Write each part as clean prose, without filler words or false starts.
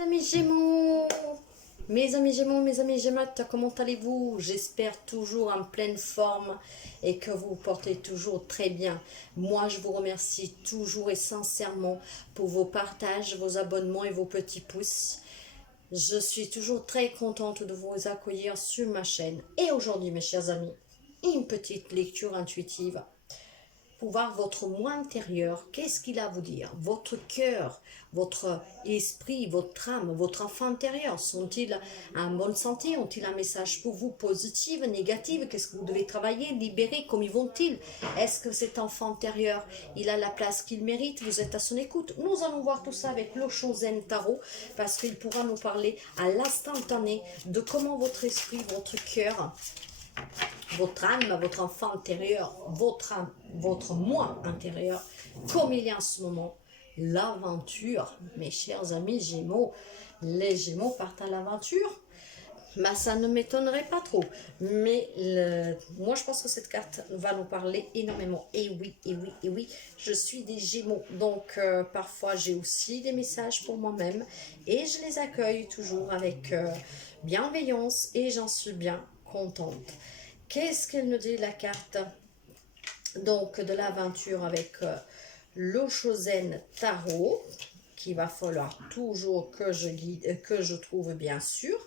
Amis Gémeaux, mes amis Gémeaux, mes amis Gémeaux, comment allez-vous? J'espère toujours en pleine forme et que vous vous portez toujours très bien. Moi, je vous remercie toujours et sincèrement pour vos partages, vos abonnements et vos petits pouces. Je suis toujours très contente de vous accueillir sur ma chaîne. Et aujourd'hui, mes chers amis, une petite lecture intuitive pour voir votre moi intérieur, qu'est-ce qu'il a à vous dire? Votre cœur, votre esprit, votre âme, votre enfant intérieur, sont-ils en bonne santé? Ont-ils un message pour vous, positif, négatif? Qu'est-ce que vous devez travailler, libérer? Comment vont-ils? Est-ce que cet enfant intérieur, il a la place qu'il mérite? Vous êtes à son écoute? Nous allons voir tout ça avec l'Oshozen Tarot, parce qu'il pourra nous parler à l'instantané de comment votre esprit, votre cœur, votre âme, votre enfant intérieur, votre âme, votre moi intérieur, comme il y a en ce moment, l'aventure, mes chers amis Gémeaux, les Gémeaux partent à l'aventure. Bah, ça ne m'étonnerait pas trop, mais moi je pense que cette carte va nous parler énormément. Et oui, et oui, et oui, je suis des Gémeaux, donc parfois j'ai aussi des messages pour moi-même et je les accueille toujours avec bienveillance et j'en suis bien contente. Qu'est-ce qu'elle nous dit la carte donc de l'aventure avec l'Oshozen Tarot, qu'il va falloir toujours que je guide, que je trouve bien sûr.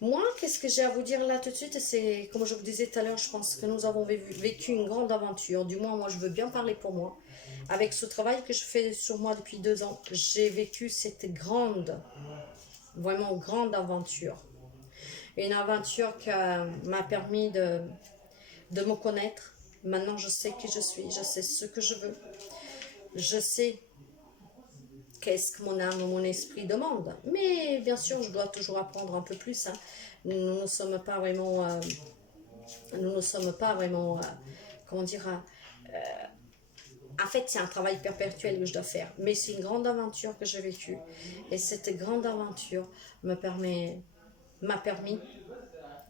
Moi, qu'est-ce que j'ai à vous dire là tout de suite? C'est, comme je vous disais tout à l'heure, je pense que nous avons vécu une grande aventure. Du moins, moi, je veux bien parler pour moi. Avec ce travail que je fais sur moi depuis 2 ans, j'ai vécu cette grande, vraiment grande aventure. Une aventure qui m'a permis de me connaître. Maintenant, je sais qui je suis, je sais ce que je veux. Je sais qu'est-ce que mon âme, mon esprit demande. Mais bien sûr, je dois toujours apprendre un peu plus. Hein. Nous ne sommes pas vraiment... comment dire... en fait, c'est un travail perpétuel que je dois faire. Mais c'est une grande aventure que j'ai vécue. Et cette grande aventure m'a permis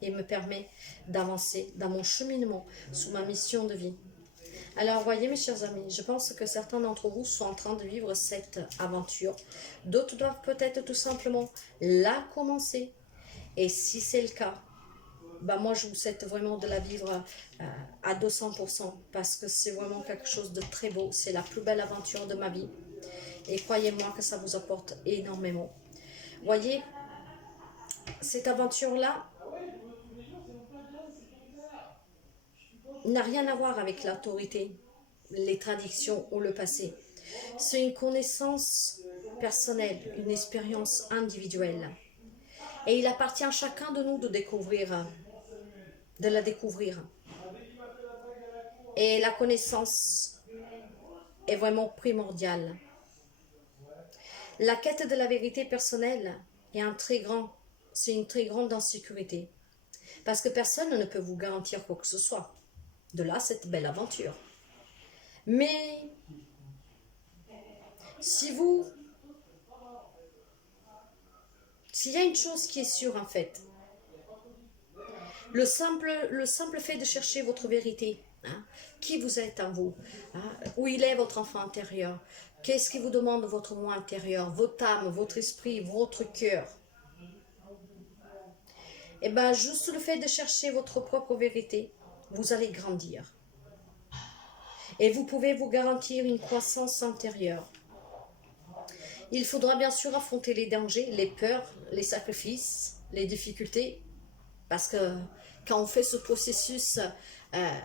et me permet d'avancer dans mon cheminement, sous ma mission de vie. Alors, voyez mes chers amis, je pense que certains d'entre vous sont en train de vivre cette aventure. D'autres doivent peut-être tout simplement la commencer. Et si c'est le cas, bah moi je vous souhaite vraiment de la vivre à 200% parce que c'est vraiment quelque chose de très beau. C'est la plus belle aventure de ma vie. Et croyez-moi que ça vous apporte énormément. Voyez, cette aventure-là n'a rien à voir avec l'autorité, les traditions ou le passé. C'est une connaissance personnelle, une expérience individuelle. Et il appartient à chacun de nous de découvrir, de la découvrir. Et la connaissance est vraiment primordiale. La quête de la vérité personnelle est c'est une très grande insécurité. Parce que personne ne peut vous garantir quoi que ce soit. De là, cette belle aventure. Mais si vous... S'il y a une chose qui est sûre en fait, le simple fait de chercher votre vérité, hein, qui vous êtes en vous, hein, où il est votre enfant intérieur, qu'est-ce qui vous demande votre moi intérieur, votre âme, votre esprit, votre cœur. Et bien juste le fait de chercher votre propre vérité, vous allez grandir. Et vous pouvez vous garantir une croissance intérieure. Il faudra bien sûr affronter les dangers, les peurs, les sacrifices, les difficultés, parce que quand on fait ce processus,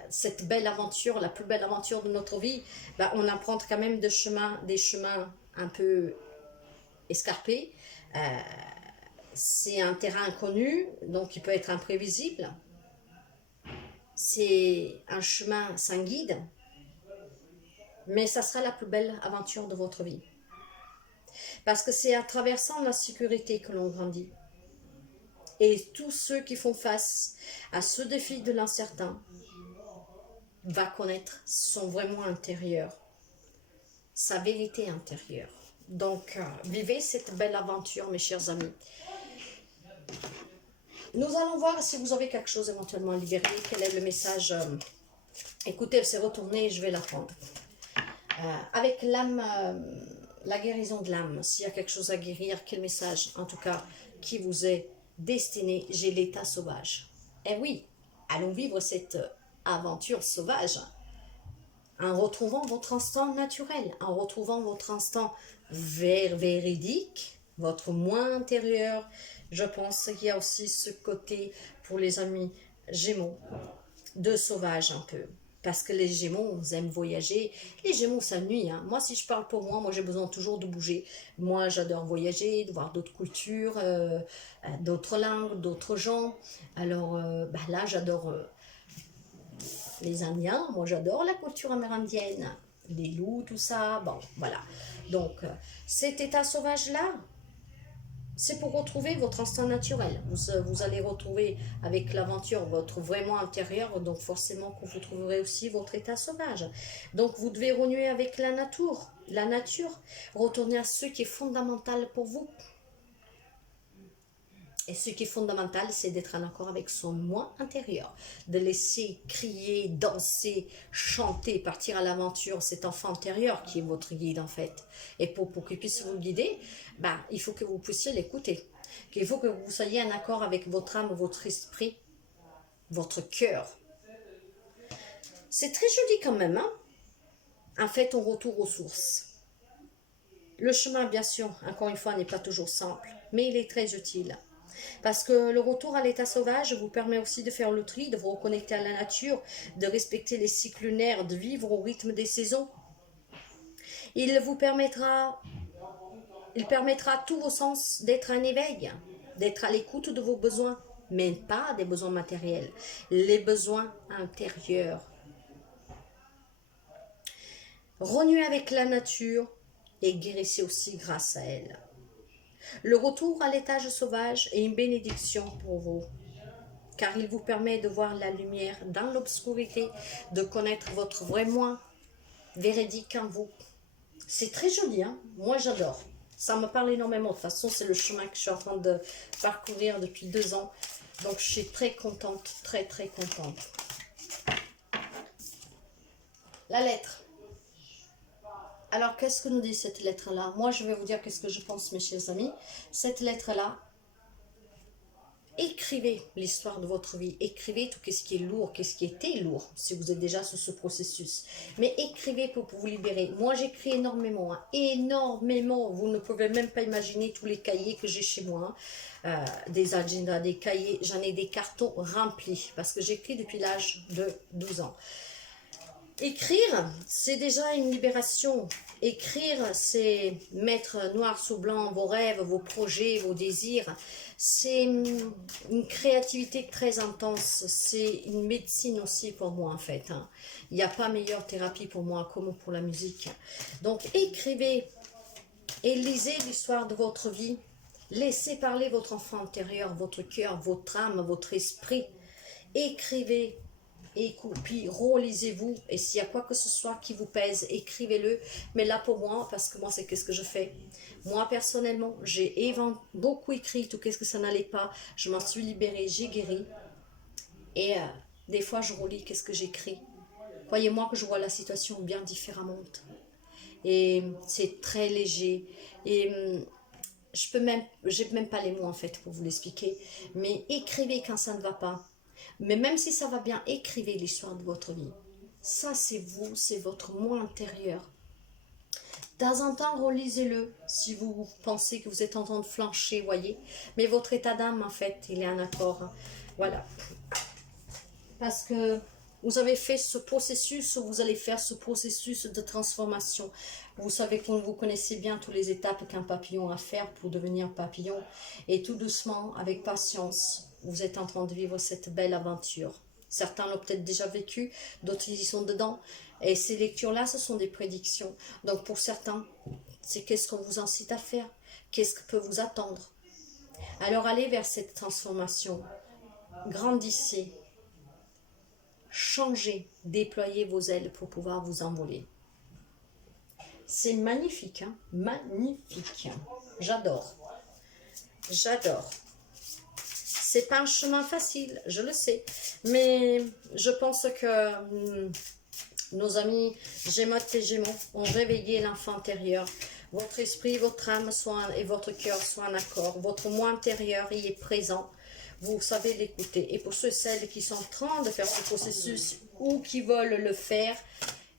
cette belle aventure, la plus belle aventure de notre vie, ben, on emprunte quand même des chemins un peu escarpés. C'est un terrain inconnu, donc il peut être imprévisible. C'est un chemin sans guide, mais ça sera la plus belle aventure de votre vie. Parce que c'est en traversant la sécurité que l'on grandit. Et tous ceux qui font face à ce défi de l'incertain va connaître son vrai moi intérieur, sa vérité intérieure. Donc, vivez cette belle aventure, mes chers amis. Nous allons voir si vous avez quelque chose éventuellement à libérer. Quel est le message? Écoutez, elle s'est retournée et je vais la prendre. Avec l'âme la guérison de l'âme. S'il y a quelque chose à guérir, quel message, en tout cas, qui vous est destiné, j'ai l'état sauvage. Eh oui, allons vivre cette aventure sauvage en retrouvant votre instinct naturel, en retrouvant votre instinct véridique, votre moi intérieur. Je pense qu'il y a aussi ce côté pour les amis Gémeaux, de sauvage un peu. Parce que les Gémeaux, ils aiment voyager. Les Gémeaux, ça nuit. Hein. Moi, si je parle pour moi, j'ai besoin toujours de bouger. Moi, j'adore voyager, de voir d'autres cultures, d'autres langues, d'autres gens. Alors là, j'adore les Indiens. Moi, j'adore la culture amérindienne. Les loups, tout ça. Bon, voilà. Donc, cet état sauvage-là, c'est pour retrouver votre instinct naturel. Vous allez retrouver avec l'aventure votre vrai moi intérieur, donc forcément que vous trouverez aussi votre état sauvage. Donc vous devez renouer avec la nature, retourner à ce qui est fondamental pour vous. Et ce qui est fondamental, c'est d'être en accord avec son moi intérieur, de laisser crier, danser, chanter, partir à l'aventure, cet enfant intérieur qui est votre guide en fait. Et pour qu'il puisse vous guider, il faut que vous puissiez l'écouter. Il faut que vous soyez en accord avec votre âme, votre esprit, votre cœur. C'est très joli quand même, hein? En fait, on retourne aux sources. Le chemin, bien sûr, encore une fois, n'est pas toujours simple, mais il est très utile. Parce que le retour à l'état sauvage vous permet aussi de faire le tri, de vous reconnecter à la nature, de respecter les cycles lunaires, de vivre au rythme des saisons. Il permettra à tous vos sens d'être en éveil, d'être à l'écoute de vos besoins, mais pas des besoins matériels, les besoins intérieurs. Renouez avec la nature et guérissez aussi grâce à elle. Le retour à l'étage sauvage est une bénédiction pour vous, car il vous permet de voir la lumière dans l'obscurité, de connaître votre vrai moi, véridique en vous. C'est très joli, hein? Moi j'adore. Ça me parle énormément. De toute façon, c'est le chemin que je suis en train de parcourir depuis 2 ans. Donc je suis très contente, très très contente. La lettre. Alors, qu'est-ce que nous dit cette lettre-là? Moi, je vais vous dire qu'est-ce que je pense, mes chers amis. Cette lettre-là, écrivez l'histoire de votre vie. Écrivez tout ce qui est lourd, qu'est-ce qui était lourd, si vous êtes déjà sur ce processus. Mais écrivez pour vous libérer. Moi, j'écris énormément, hein, énormément. Vous ne pouvez même pas imaginer tous les cahiers que j'ai chez moi. Hein. Des agendas, des cahiers, j'en ai des cartons remplis parce que j'écris depuis l'âge de 12 ans. Écrire, c'est déjà une libération. Écrire, c'est mettre noir sur blanc vos rêves, vos projets, vos désirs. C'est une créativité très intense. C'est une médecine aussi pour moi en fait. Hein. Il n'y a pas meilleure thérapie pour moi comme pour la musique. Donc écrivez et lisez l'histoire de votre vie. Laissez parler votre enfant intérieur, votre cœur, votre âme, votre esprit. Écrivez. Et puis relisez-vous, et s'il y a quoi que ce soit qui vous pèse, écrivez-le. Mais là pour moi, parce que moi c'est qu'est-ce que je fais. Moi personnellement, j'ai beaucoup écrit tout qu'est-ce que ça n'allait pas. Je m'en suis libérée, j'ai guéri. Et des fois je relis qu'est-ce que j'écris. Croyez-moi que je vois la situation bien différemment. Et c'est très léger. Et j'ai même pas les mots en fait pour vous l'expliquer. Mais écrivez quand ça ne va pas. Mais même si ça va bien, écrivez l'histoire de votre vie. Ça, c'est vous, c'est votre moi intérieur. De temps en temps, relisez-le si vous pensez que vous êtes en train de flancher, voyez. Mais votre état d'âme, en fait, il est en accord. Voilà. Parce que vous avez fait ce processus, vous allez faire ce processus de transformation. Vous savez que vous connaissez bien toutes les étapes qu'un papillon a à faire pour devenir papillon. Et tout doucement, avec patience, vous êtes en train de vivre cette belle aventure. Certains l'ont peut-être déjà vécu, d'autres y sont dedans. Et ces lectures-là, ce sont des prédictions. Donc pour certains, c'est qu'est-ce qu'on vous incite à faire? Qu'est-ce que peut vous attendre? Alors allez vers cette transformation. Grandissez. Changez. Déployez vos ailes pour pouvoir vous envoler. C'est magnifique, hein? Magnifique. J'adore. J'adore. C'est pas un chemin facile, je le sais. Mais je pense que nos amis Gémeaux et Gémeaux ont réveillé l'enfant intérieur. votre esprit, votre âme et votre cœur soient en accord. Votre moi intérieur y est présent. Vous savez l'écouter. Et pour ceux et celles qui sont en train de faire ce processus ou qui veulent le faire,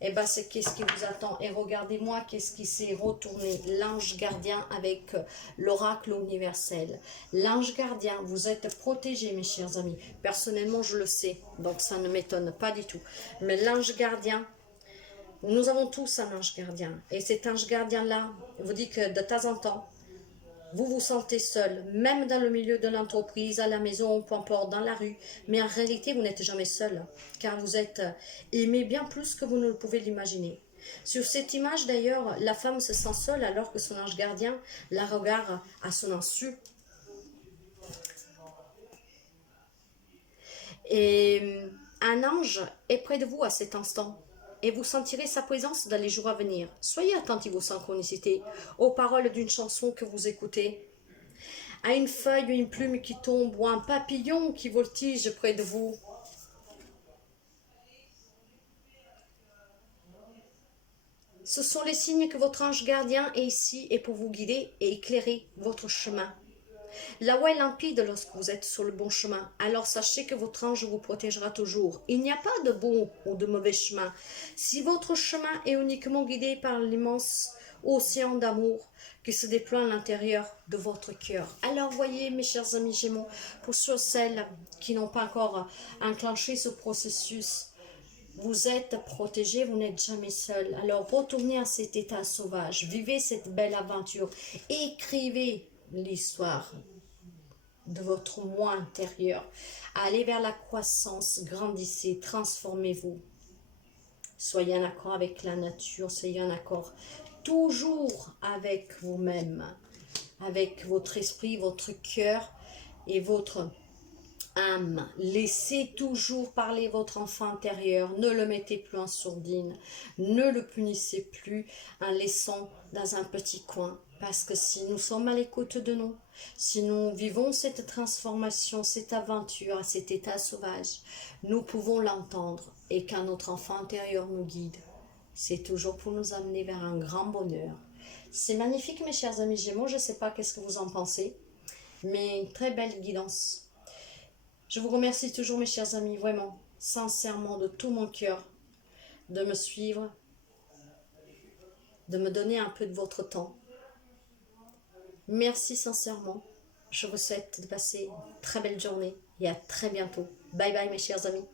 eh ben c'est qu'est-ce qui vous attend. Et regardez-moi qu'est-ce qui s'est retourné. L'ange gardien avec l'oracle universel. L'ange gardien, vous êtes protégés, mes chers amis. Personnellement, je le sais, donc ça ne m'étonne pas du tout. Mais l'ange gardien, nous avons tous un ange gardien. Et cet ange gardien-là vous dit que de temps en temps, vous vous sentez seul, même dans le milieu de l'entreprise, à la maison, peu importe, dans la rue. Mais en réalité, vous n'êtes jamais seul, car vous êtes aimé bien plus que vous ne le pouvez l'imaginer. Sur cette image, d'ailleurs, la femme se sent seule alors que son ange gardien la regarde à son insu. Et un ange est près de vous à cet instant. Et vous sentirez sa présence dans les jours à venir. Soyez attentifs aux synchronicités, aux paroles d'une chanson que vous écoutez, à une feuille ou une plume qui tombe, ou un papillon qui voltige près de vous. Ce sont les signes que votre ange gardien est ici et pour vous guider et éclairer votre chemin. La voie est limpide lorsque vous êtes sur le bon chemin. Alors sachez que votre ange vous protégera toujours. Il n'y a pas de bon ou de mauvais chemin. Si votre chemin est uniquement guidé par l'immense océan d'amour qui se déploie à l'intérieur de votre cœur. Alors voyez, mes chers amis Gémeaux, pour ceux et celles qui n'ont pas encore enclenché ce processus, vous êtes protégés, vous n'êtes jamais seul. Alors retournez à cet état sauvage, vivez cette belle aventure, écrivez l'histoire de votre moi intérieur. Allez vers la croissance, grandissez, transformez-vous. Soyez en accord avec la nature, soyez en accord toujours avec vous-même, avec votre esprit, votre cœur et votre âme. Laissez toujours parler votre enfant intérieur. Ne le mettez plus en sourdine. Ne le punissez plus en laissant dans un petit coin. Parce que si nous sommes à l'écoute de nous, si nous vivons cette transformation, cette aventure, cet état sauvage, nous pouvons l'entendre. Et quand notre enfant intérieur nous guide, c'est toujours pour nous amener vers un grand bonheur. C'est magnifique, mes chers amis Gémeaux. Je ne sais pas qu'est-ce que vous en pensez, mais une très belle guidance. Je vous remercie toujours, mes chers amis, vraiment, sincèrement, de tout mon cœur, de me suivre, de me donner un peu de votre temps. Merci sincèrement. Je vous souhaite de passer une très belle journée et à très bientôt. Bye bye, mes chers amis.